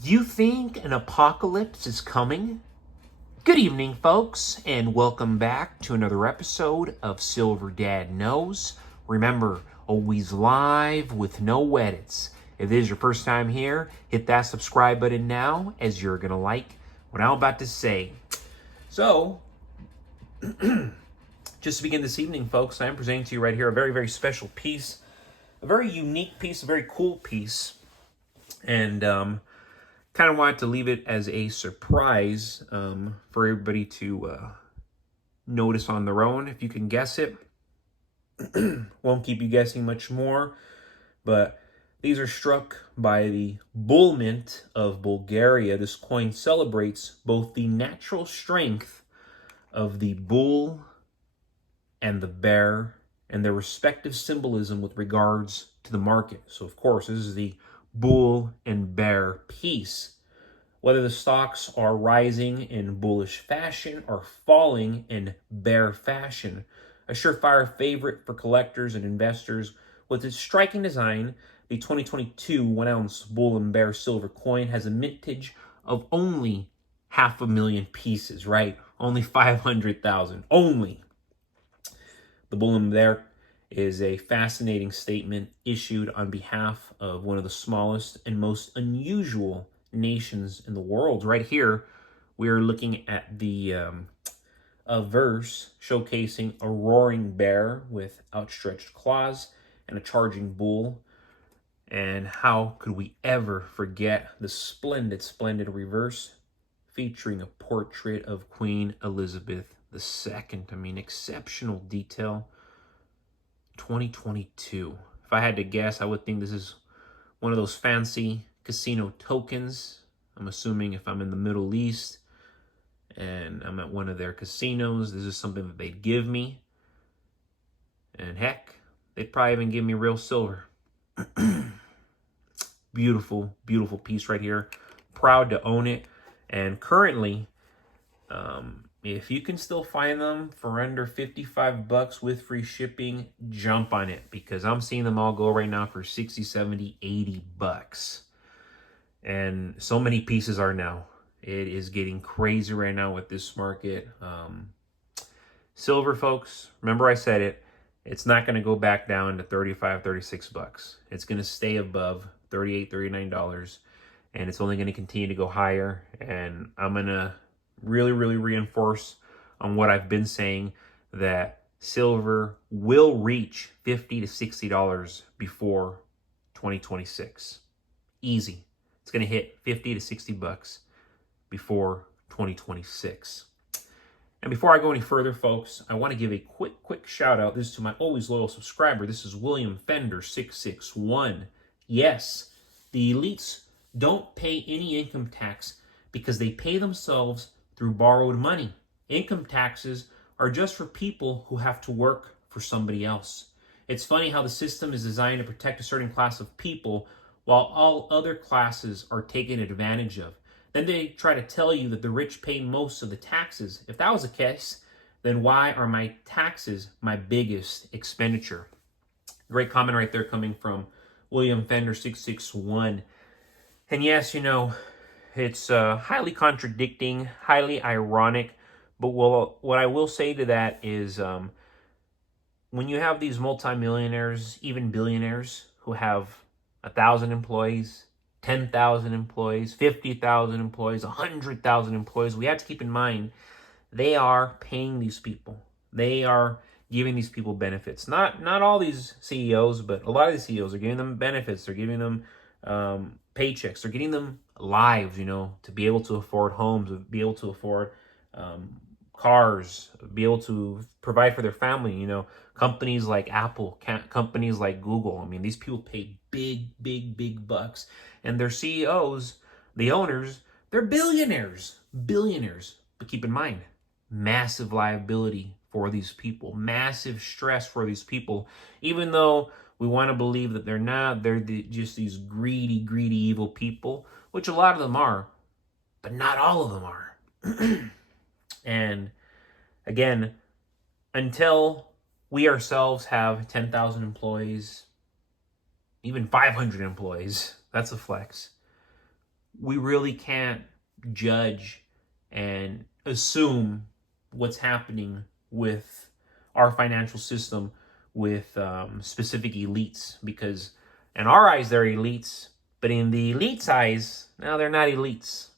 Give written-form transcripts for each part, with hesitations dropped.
You think an apocalypse is coming? Good evening, folks, and welcome back to another episode of Silver Dad Knows. Remember, always live with no edits. If this is your first time here, hit that subscribe button now, as you're going to like what I'm about to say. So, just to begin this evening, folks, I'm presenting to you right here a very, very special piece, a very unique piece, a very cool piece, and kind of wanted to leave it as a surprise for everybody to notice on their own. If you can guess it, won't keep you guessing much more. But these are struck by the Bull Mint of Bulgaria. This coin celebrates both the natural strength of the bull and the bear and their respective symbolism with regards to the market. So, of course, this is the bull and bear piece. Whether the stocks are rising in bullish fashion or falling in bear fashion, a surefire favorite for collectors and investors with its striking design, the 2022 1-ounce bull and bear silver coin has a mintage of only 500,000 pieces, right? Only 500,000. Only. The bull and bear is a fascinating statement issued on behalf of one of the smallest and most unusual nations in the world. Right here, we are looking at the a verse showcasing a roaring bear with outstretched claws and a charging bull. And how could we ever forget the splendid, splendid reverse featuring a portrait of Queen Elizabeth II. I mean, exceptional detail. 2022. If I had to guess, I would think this is one of those fancy casino tokens. I'm assuming if I'm in the Middle East and I'm at one of their casinos, this is something that they'd give me. And heck, they'd probably even give me real silver. Beautiful, beautiful piece right here. Proud to own it. And currently, if you can still find them for under $55 with free shipping, jump on it, because I'm seeing them all go right now for 60, 70, $80. And so many pieces are now. It is getting crazy right now with this market. Silver, folks, remember I said it, it's not going to go back down to 35, $36. It's going to stay above $38, $39, and it's only going to continue to go higher. And I'm going to really, really reinforce on what I've been saying, that silver will reach $50 to $60 before 2026. Easy. It's going to hit 50 to 60 bucks before 2026. And before I go any further, folks, I want to give a quick shout out. This is to my always loyal subscriber. This is William Fender 661. Yes, the elites don't pay any income tax because they pay themselves through borrowed money. Income taxes are just for people who have to work for somebody else. It's funny how the system is designed to protect a certain class of people while all other classes are taken advantage of. Then they try to tell you that the rich pay most of the taxes. If that was the case, then why are my taxes my biggest expenditure? Great comment right there coming from William Fender 661. And yes, it's highly contradicting, highly ironic. But what I will say to that is when you have these multimillionaires, even billionaires, who have 1,000 employees, 10,000 employees, 50,000 employees, 100,000 employees, we have to keep in mind they are paying these people. They are giving these people benefits. Not all these CEOs, but a lot of the CEOs are giving them benefits. They're giving them paychecks. They're getting them lives, to be able to afford homes, to be able to afford cars, be able to provide for their family. Companies like Apple, companies like Google. I mean, these people pay big bucks, and their CEOs, the owners, they're billionaires. But keep in mind, massive liability for these people, massive stress for these people, even though we want to believe that they're not. They're just these greedy, evil people, which a lot of them are, but not all of them are. And again, until we ourselves have 10,000 employees, even 500 employees, that's a flex. we really can't judge and assume what's happening with our financial system with specific elites, because in our eyes they're elites, but in the elites' eyes, no, they're not elites.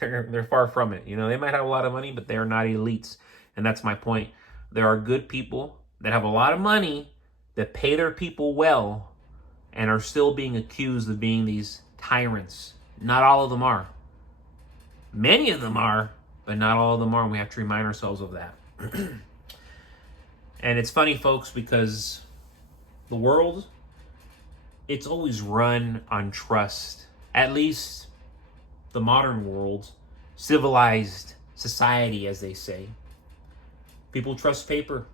They're far from it. You know, they might have a lot of money, but they're not elites. And that's my point. There are good people that have a lot of money that pay their people well and are still being accused of being these tyrants. Not all of them are. Many of them are, but not all of them are. And we have to remind ourselves of that. And it's funny, folks, because the world, it's always run on trust. At least the modern world, civilized society, as they say. People trust paper.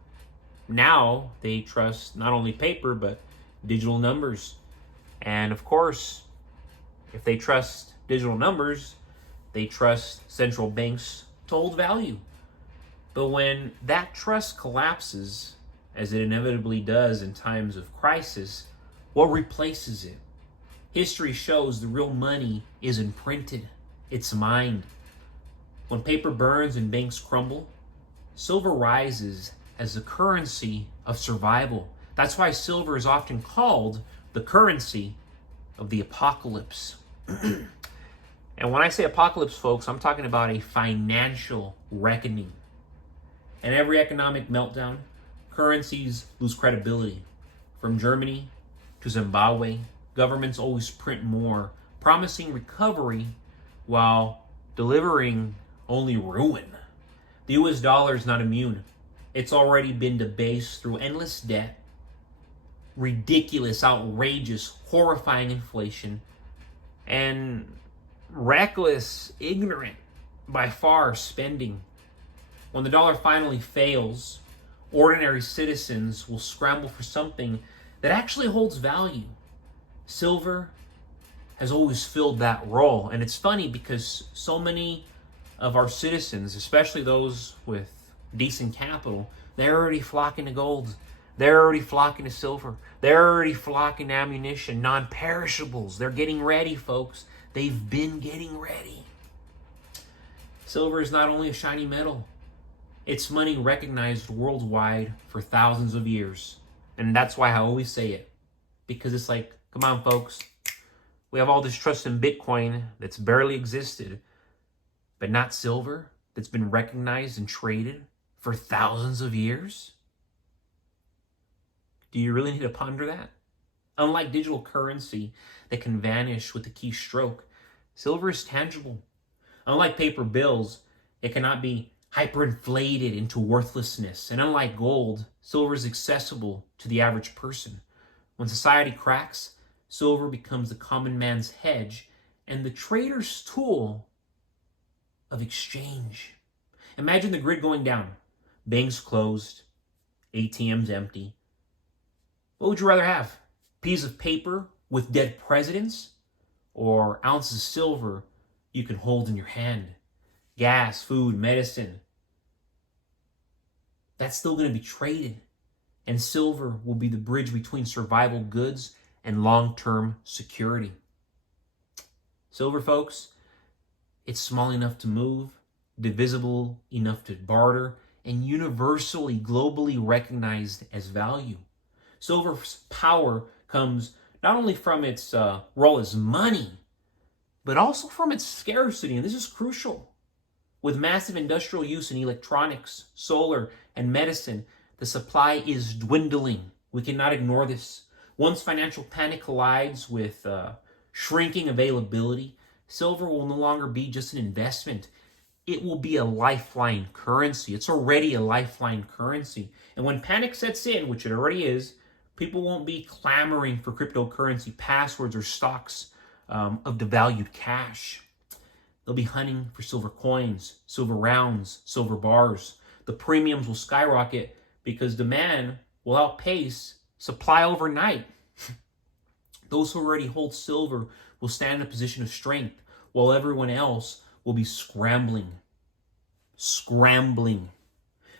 Now they trust not only paper, but digital numbers. And of course, if they trust digital numbers, they trust central banks to hold value. But when that trust collapses, as it inevitably does in times of crisis, what replaces it? History shows the real money isn't printed, it's mined. When paper burns and banks crumble, silver rises as the currency of survival. That's why silver is often called the currency of the apocalypse. And when I say apocalypse, folks, I'm talking about a financial reckoning. And every economic meltdown, currencies lose credibility. From Germany to Zimbabwe, governments always print more, promising recovery while delivering only ruin. The US dollar is not immune. It's already been debased through endless debt, ridiculous, outrageous, horrifying inflation, and reckless, ignorant, by far, spending. When the dollar finally fails, ordinary citizens will scramble for something that actually holds value. Silver has always filled that role. And it's funny because so many of our citizens, especially those with decent capital, they're already flocking to gold. They're already flocking to silver. They're already flocking to ammunition, non-perishables. They're getting ready, folks. They've been getting ready. Silver is not only a shiny metal, it's money recognized worldwide for thousands of years. And that's why I always say it. Because it's like, come on, folks. We have all this trust in Bitcoin that's barely existed, but not silver that's been recognized and traded for thousands of years? Do you really need to ponder that? Unlike digital currency that can vanish with a keystroke, silver is tangible. Unlike paper bills, it cannot be hyperinflated into worthlessness. And unlike gold, silver is accessible to the average person. When society cracks, silver becomes the common man's hedge and the trader's tool of exchange. Imagine the grid going down. Banks closed, ATMs empty. What would you rather have? Piece of paper with dead presidents, or ounces of silver you can hold in your hand? Gas, food, medicine. That's still going to be traded. And silver will be the bridge between survival goods and long-term security. Silver, folks, it's small enough to move, divisible enough to barter, and universally, globally recognized as value. Silver's power comes not only from its role as money, but also from its scarcity, and this is crucial. With massive industrial use in electronics, solar, and medicine, the supply is dwindling. We cannot ignore this. Once financial panic collides with shrinking availability, silver will no longer be just an investment. It will be a lifeline currency. It's already a lifeline currency. And when panic sets in, which it already is, people won't be clamoring for cryptocurrency passwords or stocks of devalued cash. They'll be hunting for silver coins, silver rounds, silver bars. The premiums will skyrocket because demand will outpace supply overnight. Those who already hold silver will stand in a position of strength, while everyone else will be scrambling. Scrambling.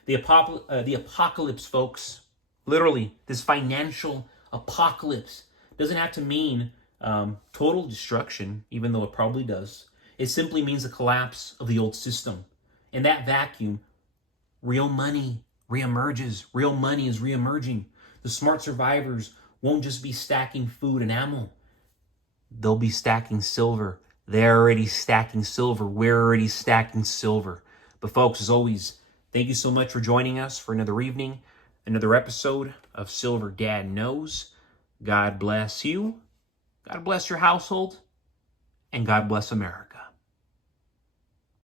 The apocalypse, folks, literally, this financial apocalypse doesn't have to mean total destruction, even though it probably does. It simply means the collapse of the old system. In that vacuum, real money reemerges. Real money is reemerging. The smart survivors won't just be stacking food and ammo. They'll be stacking silver. They're already stacking silver. We're already stacking silver. But folks, as always, thank you so much for joining us for another evening, another episode of Silver Dad Knows. God bless you. God bless your household. And God bless America.